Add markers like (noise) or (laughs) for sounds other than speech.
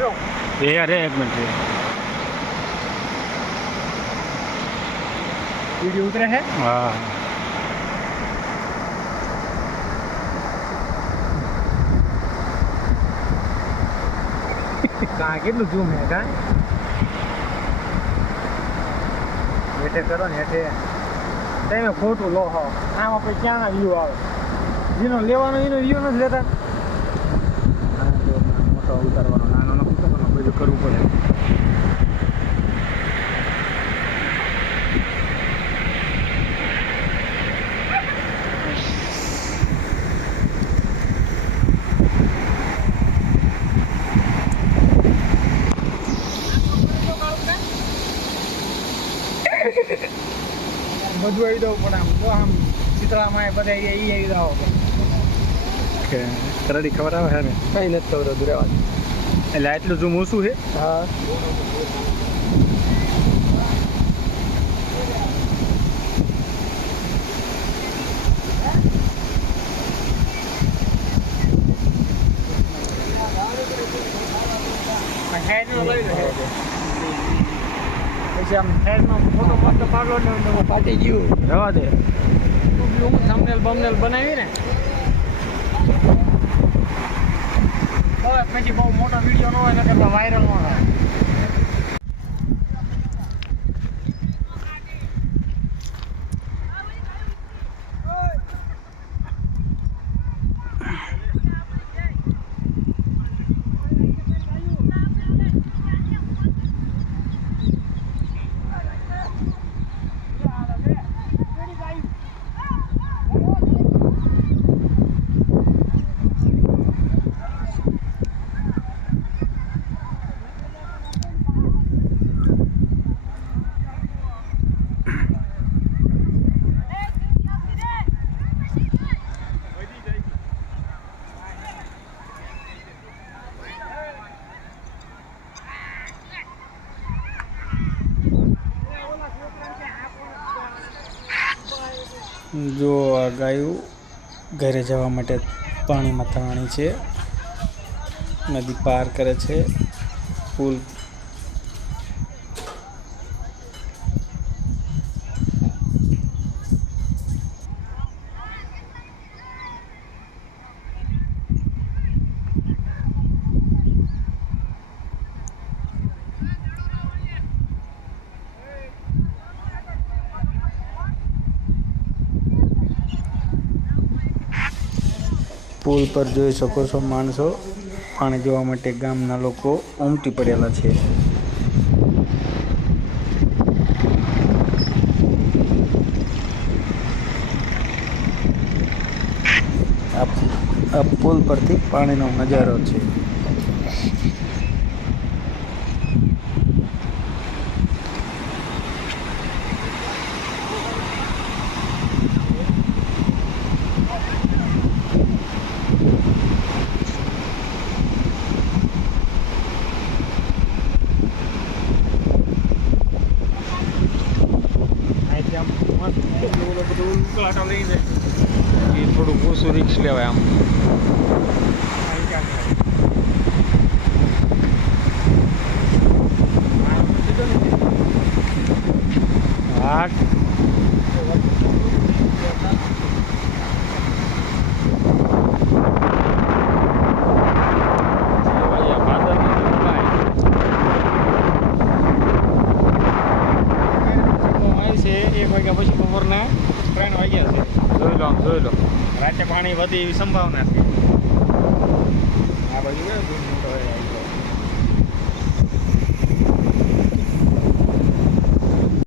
એ અરે એક minute video ઉતરે છે હા કાં કેટલું ઝૂમ હે કાં હેઠે કરો ને હેઠે તમે ખોટું લો હો આમ આપણે ક્યાંના વ્યૂ આવે જેનો લેવાનો એનો વ્યૂ નથી લેતા હા તો મોટો ઉતારવાનો નાનો નો ઉતારવાનો બધું કરવું પડે (laughs) બધું આવી દઉં પણ આમ જો આમ ચિત્રામાં બધા એ આવી દઉં કે કરડી ખબર આવે હે ને? કઈ નથી ખબર દુરેવા એટલે આટલું ઝૂમ ઓછું છે? હા. પછી આમ. હેડનો ફોટો મસ્ત પાડો ને ફાટી ગયું રવા દે. હું થંબનેલ બમનેલ બનાવી ને. હવે પછી બહુ મોટો વીડિયો ન હોય ને વાયરલ ન થાય. જો આ ગાયું ઘરે જવા માટે પાણીમાં તણાણી છે. નદી પાર કરે છે. પુલ પુલ પર જોઈ શકો છો માણસો. પાણી જોવા માટે ગામના લોકો ઉમટી પડેલા છે. આ પુલ પરથી પાણીનો નજારો છે. ઉકળાટો લઈને એ થોડુંક ઓછું રિક્સ લેવાય આમ. જોઈ લો. રાતે પાણી વધે એવી સંભાવના છે. આ બાજુ